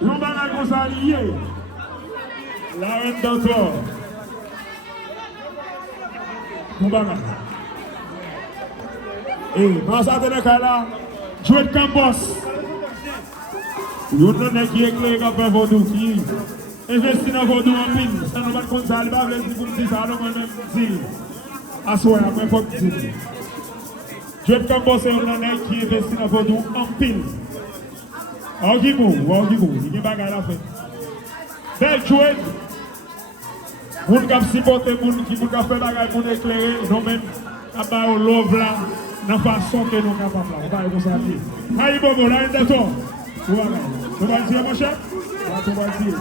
Non va la consalier. La reine d'encore. Non va la. Eh, dans ce cas-là, jouer de campus. Vous n'avez qui éclaire comme un vaudou qui investit dans vaudou en pile. Ça ne va pas comme ça, il va vous dire ça, alors moi-même dire. À soi, après, il faut dire. Jouer de campus, c'est un qui investit dans vaudou en pile. Orgibou, il y a des bagages à faire. Belle jouette. Vous qui supportez, vous qui fait des bagages pour éclairer, nous-mêmes, à part au love là, de la façon que nous sommes capables. On va aller ça dire. Aïe, Bobo, là, il est d'accord. Tu vas dire, mon cher? Tu vas dire.